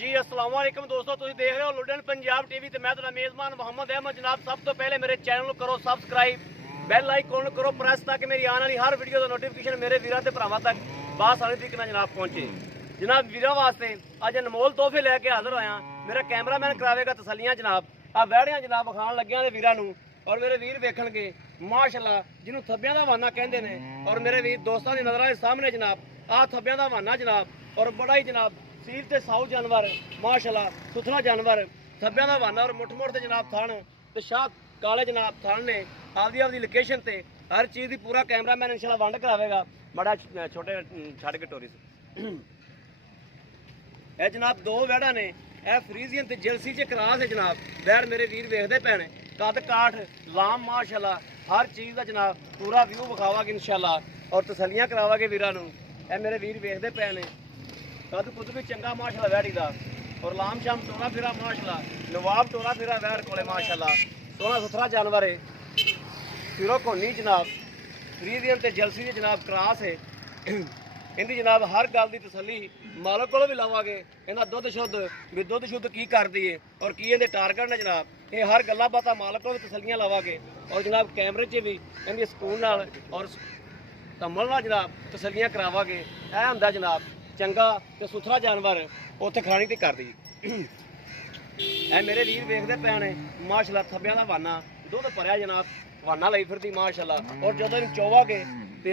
जी अस्सलाम वालेकुम दोस्तों, तुम देख रहे हो लुडन पंजाब टीवी ते मैं तेरा मेज़बान मोहम्मद अहमद। जनाब सब तो पहले मेरे चैनल करो सबसक्राइब, बैल आइकन करो प्रेस ताकि मेरी आने वाली हर वीडियो का नोटिफिकेशन मेरे वीरों ते भरावां तक बासानी तरीके नाल जनाब पहुंचे। जनाब वीरों वास्ते अज अनमोल तोहफे लैके हाजिर होया। मेरा कैमरामैन करावेगा तसलियां जनाब। आ वैड़ियां जनाब विखाण लग्गियां ने वीरां नूं और मेरे वीर वेखणगे माशाअल्लाह जिन्हों थब्बियां दा वाना कहंदे ने। और मेरे वीर दोस्तां दी नज़रां दे सामने जनाब आ थब्बियां दा वाना जनाब और बड़ा ही जनाब सील ते साऊ जानवर माशाअल्लाह सुथरा जानवर थब्बियां दा वाना और मुठ मुठ ते जनाब थान ते शाह काले जनाब थान ने आपदी आपदी लोकेशन ते हर चीज़ दी पूरा कैमरामैन इंशाल्लाह वंड करावेगा। बड़ा छोटे छड़ के टोरी ए जनाब दो वैड़ा ने ए फ्रीजियन ते जर्सी च क्रास है जनाब। वैड़ मेरे वीर वेखदे पैने कद काठ लाम माशाअल्लाह हर चीज़ का जनाब पूरा व्यू विखावागे इंशाल्लाह और तसलियां करावागे वीरां नूं। ए मेरे वीर वेखदे पैने कद कुद भी चंगा माशाअल्लाह वैड़ी दा और लाम शाम टोरा फिरा माशाअल्लाह नवाब टोरा फिरा वैड़ कोले माशाअल्लाह सोहना सुथरा जानवर है। फिरो कोनी जनाब फ्रीजियन ते जर्सी दी जनाब क्रास है। इनकी जनाब हर गल की तसली मालक को भी लावांगे। इन्हां दुध शुद्ध भी दुध शुद्ध की करती है और की इहदे टारगेट ने जनाब ये हर गल्लां बातां मालक को भी तसलियां लावांगे और जनाब कैमरे च भी इनके सुकून नाल और तमल नाल जनाब तसलियां करावांगे। यह हुंदा जनाब चंगा ते सुथरा जानवर उत्थे खानी ते कर दी। ए मेरे वीर वेखदे पए ने माशाअल्लाह थब्बियां दा वाना दुध भरिया जनाब वाना लई फिरदी माशाअल्लाह और जदों चोवागे ते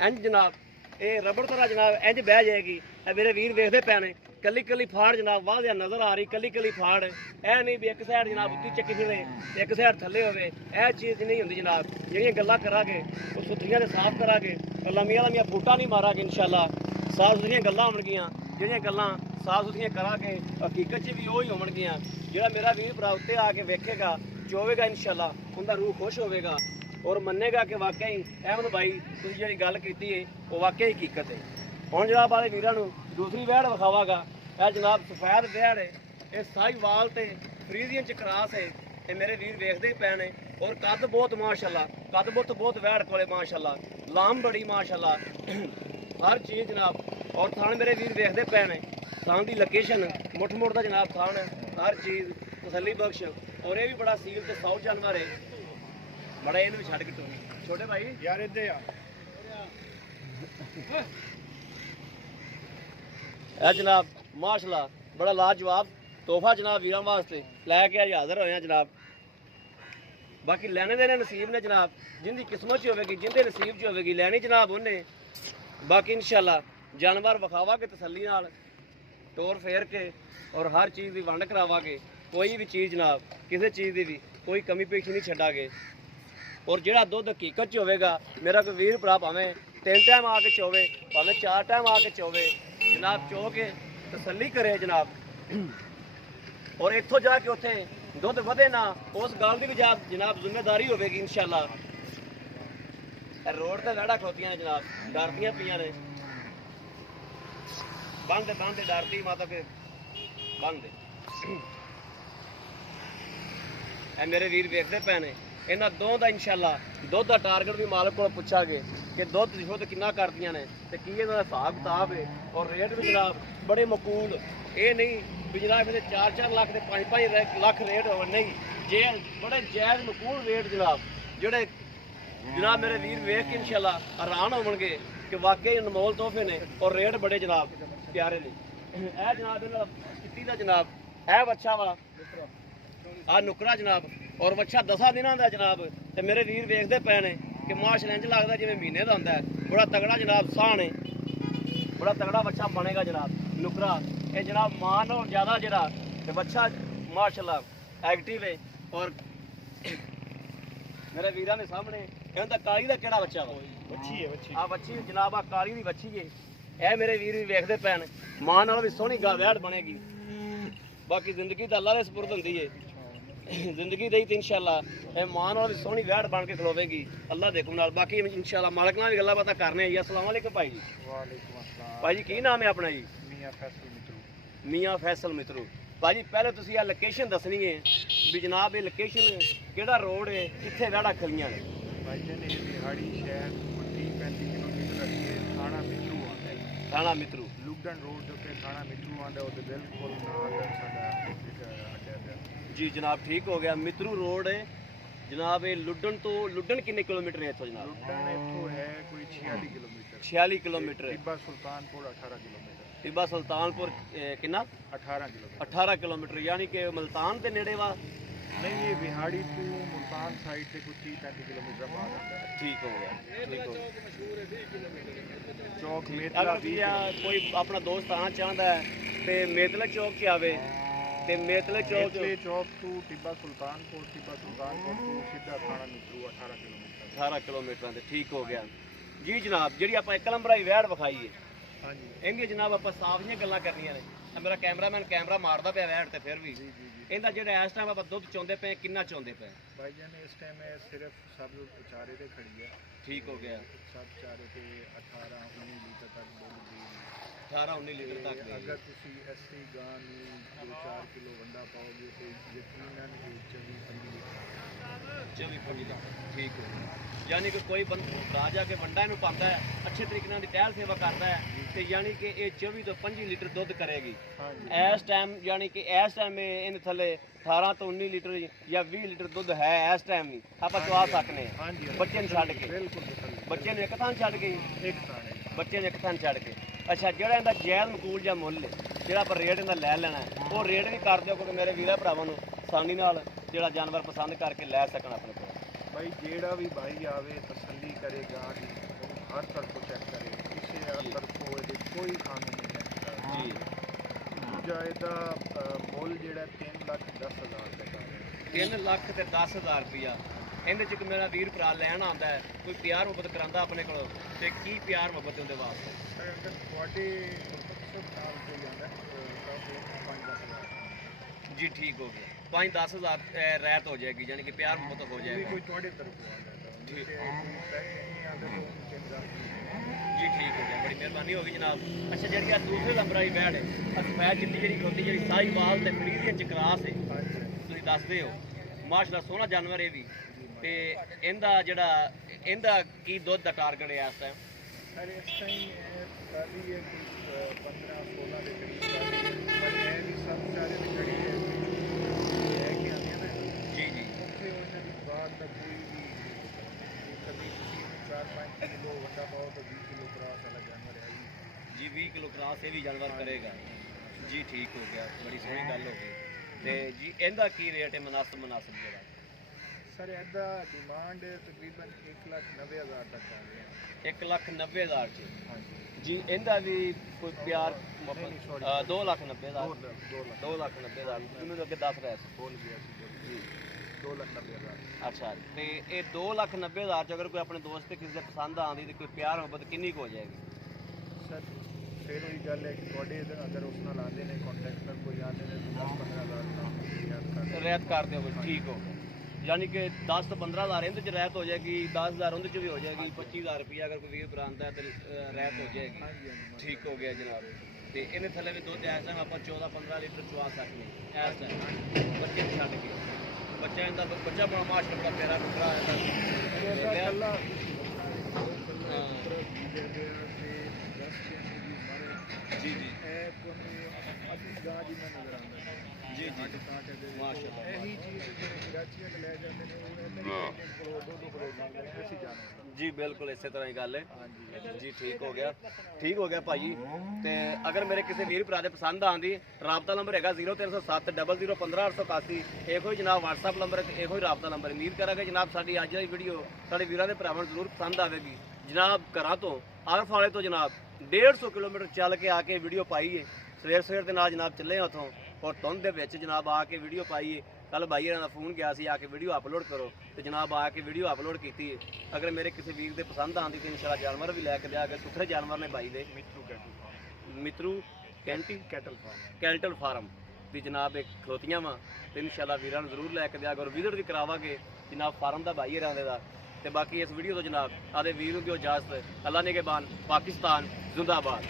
इंज जनाब ये रबड़ तरह जनाब इंज बह जाएगी। मेरे वीर वेखदे पए ने कली कली फाड़ जनाब वाह नज़र आ रही कली कली फाड़ ऐ नहीं भी एक साइड जनाब उत्ती चक्की फिरे एक साइड थले होवे। यह चीज़ नहीं होंदी जनाब। जिहड़ियां गल्लां करांगे वो सुथरियां ते साफ करांगे और लम्मियां लम्मियां फूटां नहीं मारांगे इंशाअल्लाह। साफ सुथरियां गल्लां होणगियां जिहड़ियां गल्लां साफ सुथरियां करांगे हकीकत च भी वही होणगियां। जिहड़ा मेरा वीर भरा उत्ते आके वेखेगा चोवेगा इंशाअल्लाह उनका रूह खुश होवेगा और मन्नेगा कि वाकई अहमद भाई तुसीं जिहड़ी गल कीती है वो वाकई हकीकत है। हुण जनाब वाले वीरां नूं दूसरी वैड़ विखावागा। यह जनाब सफैद वैड़ है ये साहिवाल ते फ्रीजियन च क्रास है। ये मेरे वीर वेखदे ही पए ने और कद बहुत माशाअल्लाह कद बहुत वैड़ कोले माशाअल्लाह लाम बड़ी माशाअल्लाह हर चीज़ जनाब। और थान मेरे वीर वेखदे पए ने थान की लोकेशन मुठ मुठ का जनाब थान हर चीज़ तसली बख्श और ये भी बड़ा सील ते साऊ जानवर है। बड़ा इन भी छड़ के टोनी छोटे भाई यार इधर आ जनाब माशाअल्लाह बड़ा लाजवाब तोहफा जनाब वीरां वास्ते लैके अज हाजिर होए जनाब। बाकी लैने देने नसीब ने जनाब जिंदी किस्मत च होगी जिंदे नसीब च होगी लैनी जनाब उन्हें। बाकी इंशाअल्लाह जानवर विखावा के तसली नाल टोर फेर के और हर चीज़ की वंड करावांगे। कोई भी चीज़ जनाब किसी चीज़ की भी कोई कमी पेशी नहीं छड्डांगे और जिहड़ा दुध हकीकत च होवेगा मेरा कोई वीर भरा भावें 3 टाइम आके चोवे भावें 4 टाइम आके चोवे जनाब चो के तसली करे जनाब। और इत्थों जाके उत्थे दुध वधे ना उस गल की भी जनाब जिम्मेदारी होगी इंशाअल्लाह। रोड ते वैड़ा खलोतियां ने जनाब डरदियां पियां ने बंद बंद डरदी मतलब कि बंद। मेरे वीर वेखदे पए ने इन्हां दोवां दा इंशाअल्लाह दुध का टारगेट भी मालक को पुछांगे कि दुध शुद्ध कितना करदियां ने ते की इहदा हिसाब किताब है और रेट भी जनाब बड़े मकूल। ये नहीं भी जनाब इहदे 4-4 लाख के 5-5 लाख रेट हो नहीं जे बड़े जायज़ मकूल रेट जनाब जोड़े जनाब मेरे वीर वेख के इंशाअल्लाह हैरान होवणगे कि वाकई अनमोल तोहफे ने और रेट बड़े जनाब प्यारे ने। यह जनाब इन्हां चिट्टी दा जनाब यह बच्चा वा आ नुकरा जनाब और बच्चा 10 दिनों का जनाब तो मेरे वीर वेखदे पे ने कि माशाअल्लाह इंज लगता जिवें महीने का होंदा है। बड़ा तगड़ा जनाब साह ने बड़ा तगड़ा बच्चा बनेगा जनाब नुकरा। ये जनाब मान और ज़्यादा जरा बच्चा माशाअल्लाह एक्टिव है और मेरे वीरां के सामने कहता काली का केड़ा बच्चा वा बच्ची है बच्ची आ बच्ची जनाब आ काली की बच्ची है। यह मेरे वीर भी वेखदे पे ने मां नाल भी सोहनी वैड़ बनेगी। बाकी जिंदगी तो अल्लाह दे सपुर्द हुंदी है जिंदगी दी तो इंशाअल्लाह ये मां नाल भी सोहनी वैड़ बन के खलोवेगी अल्लाह दे हुक्म नाल। बाकी इंशाअल्लाह मालक नाल भी गल्लां बातां करने जी। अस्सलाम वालेकुम भाई जी। वालेकुम अस्सलाम भाई जी की नाम है अपना जी? मियां फैसल मित्रू। मियां फैसल मित्रू। भाई जी पहले तुसीं आ लोकेशन दसनी है भी जनाब ये लोकेशन केड़ा रोड है कित्थे वैड़ा खलियां ने? भाई जान ये बिहाड़ी शहर 30-35 किलोमीटर अगे थाना मित्रू आता है। थाना मित्रू लुग ਲੁੱਡਨ ਰੋਡ ਜੋ ਕਿ ਥਾਣਾ ਮਿੱਤਰੂ ਆਂਦਾ ਉਹਦੇ ਬਿਲਕੁਲ ਨਾਲ ਸਾਡਾ ਇੱਕ ਅੱਡਾ ਪਿਆ। ਜੀ ਜਨਾਬ ਠੀਕ ਹੋ ਗਿਆ। ਮਿੱਤਰੂ ਰੋਡ ਹੈ ਜਨਾਬ। ਇਹ ਲੁੱਡਨ ਕਿੰਨੇ ਕਿਲੋਮੀਟਰ ਹੈ ਇੱਥੋਂ ਜਨਾਬ? ਲੁੱਡਨ ਇੱਥੋਂ ਹੈ ਕੋਈ 46 ਕਿਲੋਮੀਟਰ। 46 ਕਿਲੋਮੀਟਰ। ਟਿੱਬਾ ਸੁਲਤਾਨਪੁਰ 18 ਕਿਲੋਮੀਟਰ। ਟਿੱਬਾ ਸੁਲਤਾਨਪੁਰ ਕਿੰਨਾ? 18 ਕਿਲੋਮੀਟਰ। 18 ਕਿਲੋਮੀਟਰ ਯਾਨੀ ਕਿ ਮੁਲਤਾਨ ਦੇ ਨੇੜੇ ਵਾ। ਨਹੀਂ ਇਹ ਵਿਹਾੜੀ ਤੋਂ ਮੁਲਤਾਨ ਸਾਈਡ ਤੇ ਕੋਈ 30-35 ਕਿਲੋਮੀਟਰ ਬਾਅਦ ਆਉਂਦਾ ਹੈ। ਠੀਕ ਹੋ ਗਿਆ ਠੀਕ ਹੋ ਗਿਆ। ਚੌਕ ਅਗਰ ਮੇਤਲਾ ਵੀ ਕੋਈ ਆਪਣਾ ਦੋਸਤ ਆਉਣਾ ਚਾਹੁੰਦਾ ਹੈ ਤੇ ਮੇਤਲੇ ਚੌਕ 'ਚ ਆਵੇ ਤੇ ਮੇਤਲੇ ਚੌਕ 'ਚ ਮੇਤਲੇ ਚੌਕ ਤੋਂ ਟਿੱਬਾ ਸੁਲਤਾਨਪੁਰ ਤੋਂ ਸਿੱਧਾ ਥਾਣਾ ਮਿੱਤਰੂ 18 ਕਿਲੋਮੀਟਰ। 18 ਕਿਲੋਮੀਟਰਾਂ ਤੇ ਠੀਕ ਹੋ ਗਿਆ ਜੀ ਜਨਾਬ। ਜਿਹੜੀ ਆਪਾਂ ਇੱਕ ਨੰਬਰ ਆਈ ਵੈੜ ਵਿਖਾਈਏ ਹਾਂਜੀ ਇਹਦੀਆਂ ਜਨਾਬ ਆਪਾਂ ਸਾਫ ਜਿਹੀਆਂ ਗੱਲਾਂ ਕਰਨੀਆਂ ਨੇ। ਆਹ ਮੇਰਾ ਕੈਮਰਾਮੈਨ ਕੈਮਰਾ ਮਾਰਦਾ ਪਿਆ ਵੈੜ ਤੇ ਫਿਰ ਵੀ ਇਹਦਾ ਜਿਹੜਾ ਇਸ ਟਾਈਮ ਆਪਾਂ ਦੁੱਧ ਚਾਹੁੰਦੇ ਪਏ ਕਿੰਨਾ ਚਾਹੁੰਦੇ ਪਏ? ਭਾਈ ਜਾਨ ਇਸ ਟਾਈਮ ਇਹ ਸਿਰਫ ਸਭ ਚਾਰੇ ਤੇ ਖੜੀ ਹੈ। ਠੀਕ ਹੋ ਗਿਆ। ਸਭ ਚਾਰੇ ਤੇ 18-19 ਲੀਟਰ ਤੱਕ ਦੁੱਧ ਦੇ 18-19 ਲੀਟਰ ਤੱਕ ਦੇ। ਅਗਰ ਤੁਸੀਂ ਐਸੀ ਗਾਂ ਨੂੰ 2-4 ਕਿਲੋ ਵੰਡਾ ਪਾਓਗੇ ਤੇ ਯਕੀਨਨ ਇਹ 24-25 ਲੀਟਰ 24-25 ਲੀਟਰ ਠੀਕ ਹੋ ਗਿਆ। ਯਾਨੀ ਕਿ ਕੋਈ ਬੰਦਾ ਜਾ ਕੇ ਵੰਡਾ ਇਹਨੂੰ ਪਾਉਂਦਾ ਹੈ ਅੱਛੇ ਤਰੀਕੇ ਨਾਲ ਦੀ ਟਹਿਲ ਸੇਵਾ ਕਰਦਾ ਹੈ ਤੇ ਯਾਨੀ ਕਿ ਇਹ 24 ਤੋਂ 25 ਲੀਟਰ ਦੁੱਧ ਕਰੇਗੀ ਇਸ ਟਾਈਮ। ਯਾਨੀ ਕਿ ਇਸ ਟਾਈਮ ਇਹਦੇ ਥੱਲੇ 18 ਤੋਂ 19 ਲੀਟਰ ਜਾਂ 20 ਲੀਟਰ ਦੁੱਧ ਹੈ ਇਸ ਟਾਈਮ ਵੀ ਆਪਾਂ ਚਵਾ ਸਕਦੇ ਹਾਂ ਬੱਚੇ ਨੂੰ ਛੱਡ ਕੇ। ਬਿਲਕੁਲ ਬੱਚੇ ਨੂੰ ਇੱਕ ਥਾਂ ਛੱਡ ਕੇ ਇੱਕ ਥਾਣੇ ਬੱਚੇ ਨੂੰ ਇੱਕ ਥਾਂ ਛੱਡ ਕੇ। ਅੱਛਾ ਜਿਹੜਾ ਇਹਦਾ ਜਾਇਜ਼ ਮਕੂਲ ਜਾਂ ਮੁੱਲ ਹੈ ਜਿਹੜਾ ਆਪਾਂ ਰੇਟ ਇਹਦਾ ਲੈ ਲੈਣਾ ਉਹ ਰੇਟ ਵੀ ਕਰ ਦਿਓ ਕਿਉਂਕਿ ਮੇਰੇ ਵੀਰਾਂ ਭਰਾਵਾਂ ਨੂੰ ਆਸਾਨੀ ਨਾਲ ਜਿਹੜਾ ਜਾਨਵਰ ਪਸੰਦ ਕਰਕੇ ਲੈ ਸਕਣ ਆਪਣੇ ਕੋਲ। ਭਾਈ ਜਿਹੜਾ ਵੀ ਭਾਈ ਆਵੇ ਤਸੱਲੀ ਕਰੇ ਗਾਂ ਦੀ ਉਹਨੂੰ ਹਰ ਤਰਫੋਂ ਚੈੱਕ ਕਰੇ ਕਿਸੇ ਤਰਫੋਂ ਇਹਦੇ ਕੋਈ ਖਾਮੀ ਨਹੀਂ ਹੈ ਜੀ। ਦੂਜਾ ਇਹਦਾ ਮੁੱਲ ਜਿਹੜਾ 3,10,000 ਰੁਪਏ ਹੈ। 3 ਲੱਖ ਤੇ 10,000 ਰੁਪਇਆ। ਇਹਦੇ ਚ ਇੱਕ ਮੇਰਾ ਵੀਰ ਭਰਾ ਲੈਣ ਆਉਂਦਾ ਹੈ ਕੋਈ ਪਿਆਰ ਮੁਹੱਬਤ ਕਰਾਂਦਾ ਆਪਣੇ ਕੋਲੋਂ ਤੇ ਕੀ ਪਿਆਰ ਮੁਹੱਬਤ ਉਹਦੇ ਵਾਸਤੇ? ਸਰ ਅਗਰ ਤੁਹਾਡੇ ਮਕਸਦ ਨਾਲ ਕੋਈ ਜਾਂਦਾ ਤਾਂ ਉਹ 5,10,000 ਜੀ ਠੀਕ ਹੋ ਗਿਆ। 5-10,000 ਰਹਿਤ ਹੋ ਜਾਏਗੀ ਯਾਨੀ ਕਿ ਪਿਆਰ ਮੁਹੱਬਤ ਹੋ ਜਾਏਗਾ। ਕੋਈ ਤੁਹਾਡੇ ਤਰਫੋਂ ਆਉਂਦਾ ਤਾਂ ਠੀਕ। ਕੋਈ ਪੈਸੇ ਨਹੀਂ ਆਉਂਦੇ ਤਾਂ ਉਹਨੂੰ 3,000 ਜੀ ਠੀਕ ਹੋ ਗਿਆ। ਬੜੀ ਮਿਹਰਬਾਨੀ ਹੋ ਗਈ ਜਨਾਬ। ਅੱਛਾ ਜਿਹੜੀ ਆ ਦੂਸਰੇ ਨੰਬਰ ਵਾਲੀ ਵੈੜ ਹੈ ਅਸਫੈਦ ਚਿੱਟੀ ਜਿਹੜੀ ਖੋਤੀ ਜਿਹੜੀ ਸਾਹੀਵਾਲ ਤੇ ਫਰੀਦੀਅਨ ਚ ਕਰਾਸ ਹੈ ਤੁਸੀਂ ਦੱਸਦੇ ਹੋ ਮਾਸ਼ਾਅੱਲਾ ਸੋਹਣਾ ਜਾਨਵਰ ਇਹ ਵੀ ਤੇ ਇਹਦਾ ਕੀ ਦੁੱਧ ਦਾ ਟਾਰਗੇਟ ਹੈ ਇਸ ਟਾਈਮ? ਸਰ ਇਸ ਟਾਈਮ ਕਾਲੀ ਹੈ ਕਿ 15-16 ਦੇ ਕਰੀਬ ਪਰ ਇਹ ਵੀ ਸਭ ਚਾਰੇ ਦੀ ਖੜੀ ਹੈ ਕਿ ਆਉਂਦੇ ਨਾ ਜੀ ਜੀ ਉੱਥੇ ਉਹਨਾਂ ਦੀ ਬਾਤ ਦਾ ਕੋਈ ਵੀ ਕਦੀ ਤੁਸੀਂ 4-5 ਕਿਲੋ ਵੱਡਾ ਪਾਓ ਤਾਂ 20 ਕਿਲੋ ਕਰਾਸ ਵਾਲਾ ਜਾਨਵਰ ਹੈ ਜੀ 20 ਕਿਲੋ ਕਰਾਸ ਇਹ ਵੀ ਜਾਨਵਰ ਕਰੇਗਾ। ਜੀ ਠੀਕ ਹੋ ਗਿਆ। ਬੜੀ ਸੋਹਣੀ ਗੱਲ ਹੋ ਗਈ। ਤੇ ਜੀ ਇਹਦਾ ਕੀ ਰੇਟ ਹੈ ਮੁਨਾਸਬ ਜਿਹੜਾ? ਸਰ ਇਹਦਾ ਡਿਮਾਂਡ ਤਕਰੀਬਨ 1,90,000 ਤੱਕ ਆ ਗਿਆ। 1,90,000 ਚ ਹਾਂਜੀ ਜੀ। ਇਹਦਾ ਵੀ ਕੋਈ ਪਿਆਰ ਨਹੀਂ, sorry। 2,90,000 2 2,90,000 ਮੈਨੂੰ ਅੱਗੇ ਦੱਸ ਰਿਹਾ ਸੀ ਬੋਲ ਗਿਆ ਸੀ ਜੀ। 2,90,000 ਅੱਛਾ ਤੇ ਇਹ 2,90,000 ਚ ਅਗਰ ਕੋਈ ਆਪਣੇ ਦੋਸਤ ਤੇ ਕਿਸੇ ਦੇ ਪਸੰਦ ਆਉਂਦੀ ਤੇ ਕੋਈ ਪਿਆਰ ਮੁਹੱਬਤ ਕਿੰਨੀ ਕੁ ਹੋ ਜਾਏਗੀ? ਸਰ ਫਿਰ ਉਹੀ ਗੱਲ ਹੈ ਕਿ ਤੁਹਾਡੇ ਅਗਰ ਉਸ ਨਾਲ ਆਉਂਦੇ ਨੇ ਕੰਟੈਕਟ ਨਾਲ ਕੋਈ ਆਉਂਦੇ ਨੇ ਤਾਂ 10-15,000 ਰਹਿਤ ਕਰ ਦਿਓ ਠੀਕ ਹੋ ਗਿਆ। ਯਾਨੀ ਕਿ 10 ਤੋਂ 15,000 ਇਹਦੇ ਚ ਰਹਿਤ ਹੋ ਜਾਏਗੀ 10,000 ਉਹਦੇ ਚ ਵੀ ਹੋ ਜਾਏਗੀ 25,000 ਰੁਪਇਆ ਅਗਰ ਕੋਈ ਵੀਰ ਬਰਾਂਦਾ ਤੇ ਰਹਿਤ ਹੋ ਜਾਏਗੀ। ਹਾਂਜੀ ਹਾਂਜੀ ਠੀਕ ਹੋ ਗਿਆ ਜਨਾਬ। ਤੇ ਇਹਨੇ ਥੱਲੇ ਵੀ ਦੁੱਧ ਇਸ ਟਾਈਮ ਆਪਾਂ 14-15 ਲੀਟਰ ਚਵਾ ਸਕਦੇ ਹਾਂ ਇਸ ਟਾਈਮ ਬੱਚੇ ਨੂੰ ਛੱਡ ਕੇ। ਬੱਚਾ ਇਹਦਾ ਬੱਚਾ ਬੜਾ ਮਾਸ਼ਾਅੱਲਾ ਤੇਰਾ ਟੁਕੜਾ ਇਹਦਾ ਜੀ ਜੀ ਜੀ ਜੀ ਮਾਸ਼ਾਅੱਲਾ। ਇਹੀ ਚੀਜ਼ ਜਿਹੜੇ ਕਰਾਚੀਆਂ ਤੋਂ ਲੈ ਜਾਂਦੇ ਨੇ ਉਹ ਇਹਨਾਂ ਦੀ ਕਰੋੜ 2 ਕਰੋੜ ਮੰਗਦੇ ਨੇ ਅਸੀਂ ਜਾਣਦੇ ਜੀ ਬਿਲਕੁਲ ਇਸੇ ਤਰ੍ਹਾਂ ਹੀ ਗੱਲ ਹੈ। ਹਾਂਜੀ ਜੀ ਠੀਕ ਹੋ ਗਿਆ ਭਾਜੀ। ਤੇ ਅਗਰ ਮੇਰੇ ਕਿਸੇ ਵੀਰ ਭਰਾ ਦੇ ਪਸੰਦ ਆਉਂਦੀ ਰਾਬਤਾ ਨੰਬਰ ਹੈਗਾ 0307 0015 ਇਹੋ ਹੀ ਜਨਾਬ WhatsApp ਨੰਬਰ ਹੈ ਇਹੋ ਹੀ ਰਾਬਤਾ ਨੰਬਰ। ਉਮੀਦ ਕਰਾਂਗੇ ਜਨਾਬ ਸਾਡੀ ਅੱਜ ਦੀ ਵੀਡੀਓ ਸਾਡੇ ਵੀਰਾਂ ਦੇ ਭਰਾਵਾਂ ਨੂੰ ਜ਼ਰੂਰ ਪਸੰਦ ਆਵੇਗੀ। ਜਨਾਬ ਘਰਾਂ ਤੋਂ ਆਰਫ ਵਾਲੇ ਤੋਂ ਜਨਾਬ 150 ਕਿਲੋਮੀਟਰ ਚੱਲ ਕੇ ਆ ਕੇ ਵੀਡੀਓ ਪਾਈਏ ਸਵੇਰ ਦੇ ਨਾਲ ਜਨਾਬ ਚੱਲੇ ਹਾਂ ਉੱਥੋਂ ਔਰ ਧੁੰਦ ਦੇ ਵਿੱਚ ਜਨਾਬ ਆ ਕੇ ਵੀਡੀਓ ਪਾਈਏ। ਕੱਲ ਬਾਈ ਇਹਨਾਂ ਦਾ ਫੋਨ ਗਿਆ ਸੀ ਆ ਕੇ ਵੀਡੀਓ ਅਪਲੋਡ ਕਰੋ ਤੇ ਜਨਾਬ ਆ ਕੇ ਵੀਡੀਓ ਅਪਲੋਡ ਕੀਤੀ ਹੈ। ਅਗਰ ਮੇਰੇ ਕਿਸੇ ਵੀਰ ਦੇ ਪਸੰਦ ਆਉਂਦੀ ਤੇ ਇਨਸ਼ਾਅੱਲਾ ਜਾਨਵਰ ਵੀ ਲੈ ਕੇ ਦਿਆ ਅਗਰ ਸੁਥਰੇ ਜਾਨਵਰ ਨੇ ਬਾਈ ਦੇ ਮਿੱਤਰੂ ਕੈਟਲ ਫਾਰਮ ਦੀ ਜਨਾਬ ਇੱਕ ਖਲੋਤੀਆਂ ਵਾ ਤੇ ਇਨਸ਼ਾਅੱਲਾ ਵੀਰਾਂ ਨੂੰ ਜ਼ਰੂਰ ਲੈ ਕੇ ਦਿਆ ਅਗਰ ਵਿਜ਼ਿਟ ਵੀ ਕਰਾਵਾਂਗੇ ਜਨਾਬ ਫਾਰਮ ਦਾ ਬਾਈ ਰਹਿੰਦੇ ਦਾ। ਤੇ ਬਾਕੀ ਇਸ ਵੀਡੀਓ ਤੋਂ ਜਨਾਬ ਆਦੇ ਵੀਰ ਨੂੰ ਦਿਓ ਇਜਾਜ਼ਤ। ਅੱਲਾ ਨਿਗਹਿਬਾਨ। ਪਾਕਿਸਤਾਨ ਜ਼ਿੰਦਾਬਾਦ।